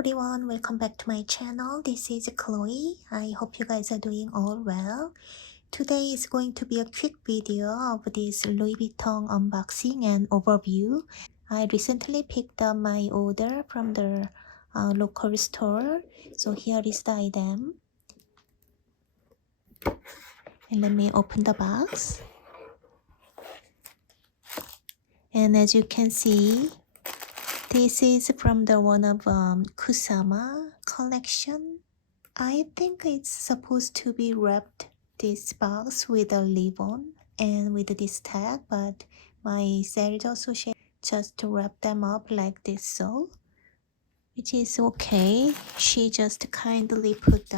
everyone, welcome back to my channel. This is Chloe. I hope you guys are doing all well. Today is going to be a quick video of this Louis Vuitton unboxing and overview. I recently picked up my order from the local store. So here is the item. And let me open the box. And as you can see, this is from the one of Kusama collection. I think it's supposed to be wrapped this box with a ribbon and with this tag, but my sales associate just wrap them up like this, so which is okay. She just kindly put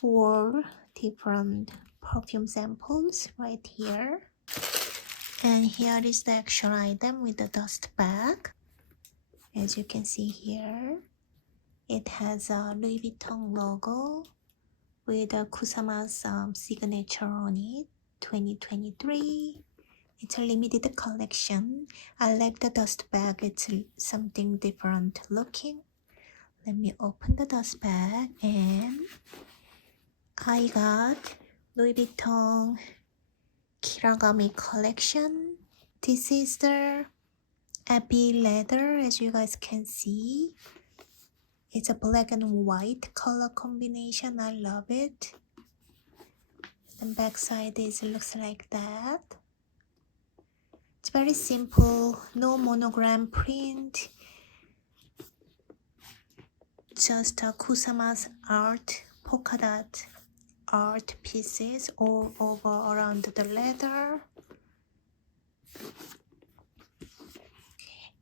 4 different perfume samples right here. And here is the actual item with the dust bag. As you can see here, it has a Louis Vuitton logo with Kusama's signature on it. 2023. It's a limited collection. I like the dust bag. It's something different looking. Let me open the dust bag, and I got Louis Vuitton Kirigami collection. This is the Abbey leather, as you guys can see. It's a black and white color combination. I love it. The back side looks like that. It's very simple, no monogram print. Just Kusama's art, polka dot art pieces all over around the leather.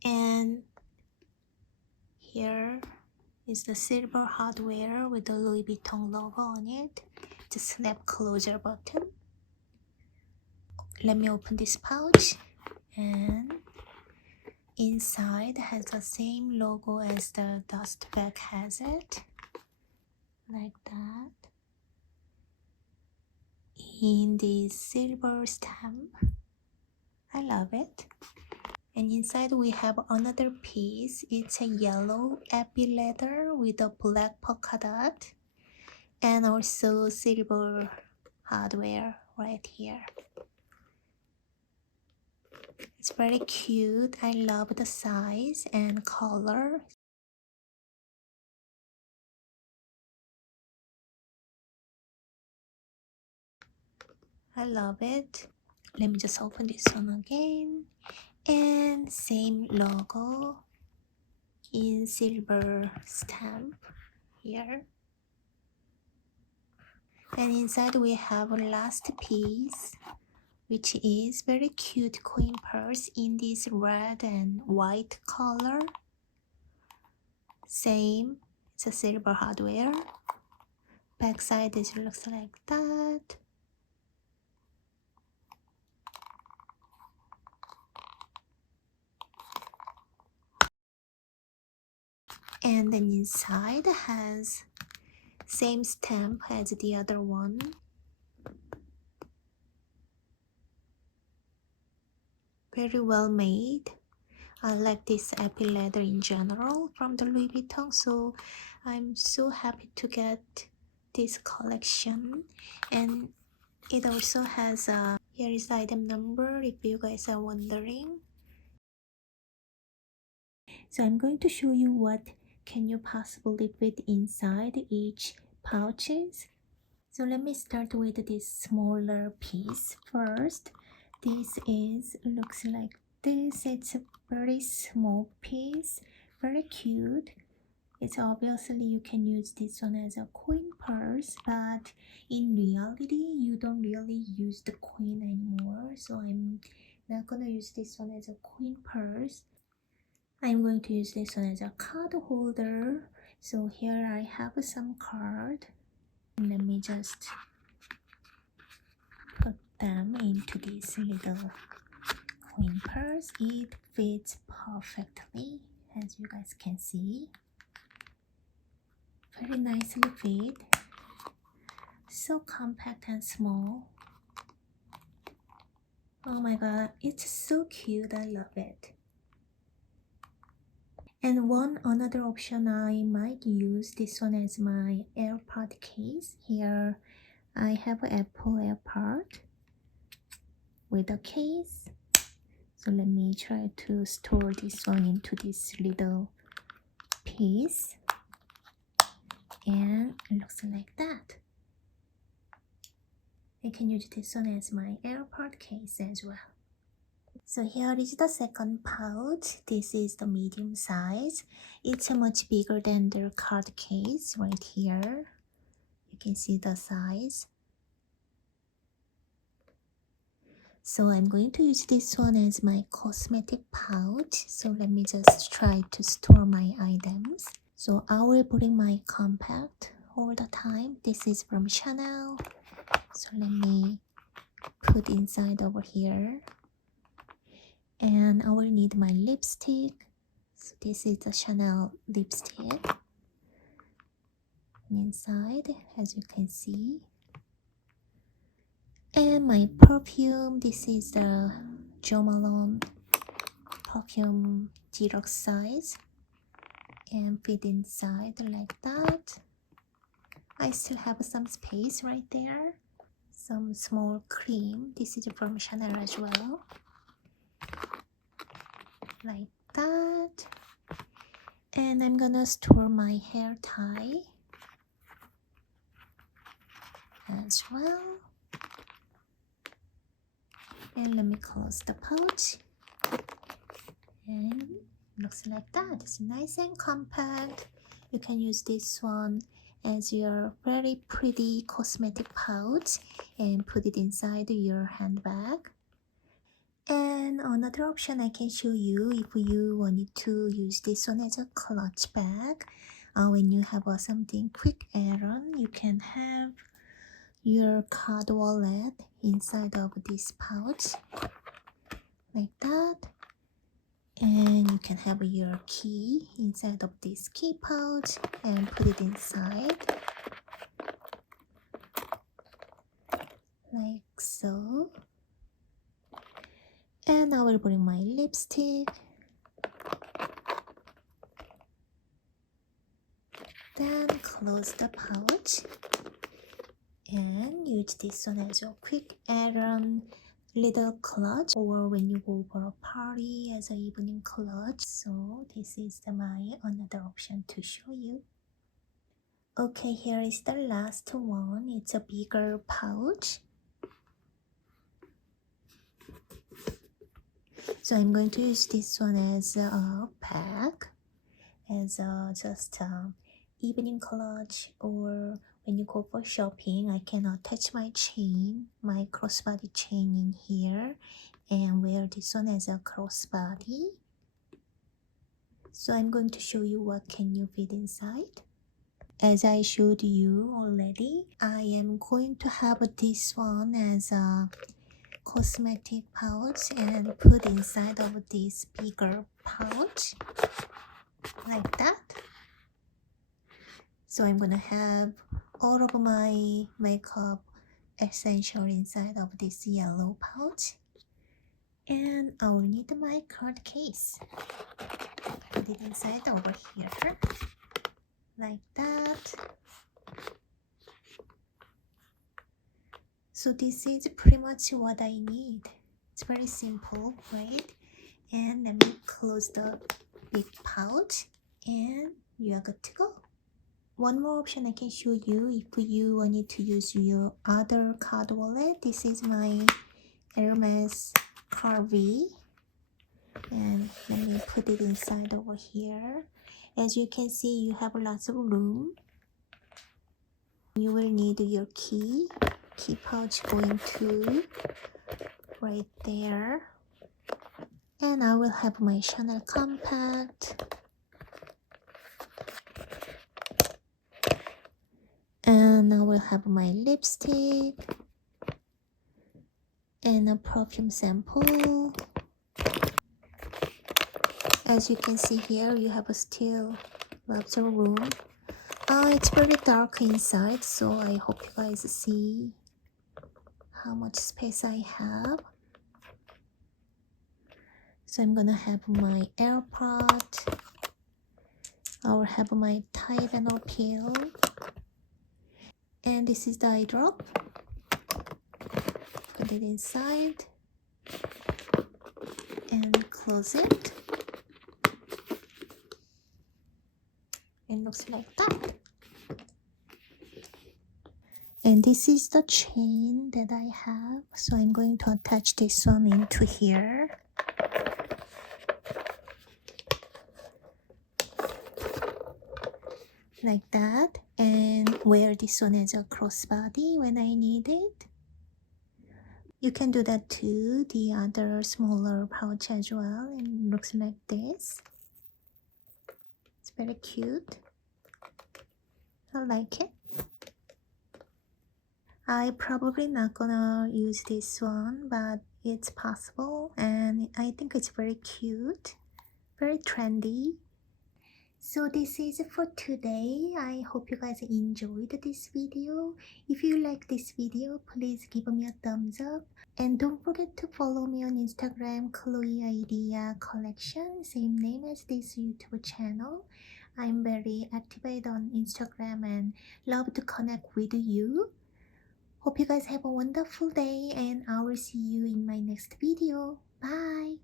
And here is the silver hardware with the Louis Vuitton logo on it. The snap closure button. Let me open this pouch, and inside has the same logo as the dust bag has it, like that, in this silver stamp. I love it. And inside we have another piece. It's a yellow Abbey leather with a black polka dot and also silver hardware right here. It's very cute. I love the size and color. I love it. Let me just open this one again. And same logo in silver stamp here. And inside we have a last piece, which is very cute coin purse in this red and white color. Same, it's a silver hardware. Back side looks like that. And then inside has same stamp as the other one. Very well made. I like this Abbey leather in general from the Louis Vuitton, so I'm so happy to get this collection. And it also has here is the item number if you guys are wondering. So I'm going to show you what can you possibly fit inside each pouches. So let me start with this smaller piece first. This looks like this. It's a very small piece, very cute. It's obviously you can use this one as a coin purse, but in reality you don't really use the coin anymore, so I'm not gonna use this one as a coin purse. I'm going to use this one as a card holder. So here I have some card. Let me just put them into this little coin purse. It fits perfectly, as you guys can see. Very nicely fit. So compact and small. Oh my god, it's so cute. I love it. And one another option, I might use this one as my AirPod case. Here I have an Apple AirPod with a case. So let me try to store this one into this little piece. And it looks like that. I can use this one as my AirPod case as well. So here is the second pouch. This is the medium size. It's much bigger than the card case right here. You can see the size. So I'm going to use this one as my cosmetic pouch. So let me just try to store my items. So I will bring my compact all the time. This is from Chanel. So let me put inside over here. And I will need my lipstick. So this is the Chanel lipstick. And inside, as you can see. And my perfume. This is the Jo Malone perfume deluxe size. And fit inside like that. I still have some space right there. Some small cream. This is from Chanel as well. Like that. And I'm gonna store my hair tie as well. And let me close the pouch. And looks like that. It's nice and compact. You can use this one as your very pretty cosmetic pouch and put it inside your handbag. And another option I can show you if you wanted to use this one as a clutch bag. When you have something quick errand, you can have your card wallet inside of this pouch like that. And you can have your key inside of this key pouch and put it inside like so. And I will bring my lipstick. Then close the pouch and use this one as a quick errand little clutch, or when you go for a party as an evening clutch. So this is my another option to show you. Okay, here is the last one. It's a bigger pouch. So I'm going to use this one as a bag, as just evening clutch, or when you go for shopping, I can attach my chain, my crossbody chain in here and wear this one as a crossbody. So I'm going to show you what can you fit inside. As I showed you already, I am going to have this one as a cosmetic pouch and put inside of this bigger pouch like that. So I'm gonna have all of my makeup essential inside of this yellow pouch, and I will need my card case. Put it inside over here like that. So this is pretty much what I need. It's very simple, right? And let me close the big pouch and you are good to go. One more option I can show you if you wanted to use your other card wallet. This is my Hermes Carvi, and let me put it inside over here. As you can see, you have lots of room. You will need your key pouch going to right there, and I will have my Chanel compact. And I will have my lipstick and a perfume sample. As you can see here, you have still lots of room. It's very dark inside, so I hope you guys see how much space I have. So I'm gonna have my AirPod I will have my type and peel. And this is the eye drop. Put it inside and close it. It looks like that. And this is the chain that I have. So I'm going to attach this one into here. Like that. And wear this one as a crossbody when I need it. You can do that to the other smaller pouch as well, and it looks like this. It's very cute. I like it. I probably not gonna use this one, but it's possible, and I think it's very cute, very trendy. So this is it for today. I hope you guys enjoyed this video. If you like this video, please give me a thumbs up. And don't forget to follow me on Instagram, chloeidea.collection, same name as this YouTube channel. I'm very active on Instagram and love to connect with you. Hope you guys have a wonderful day, and I will see you in my next video. Bye!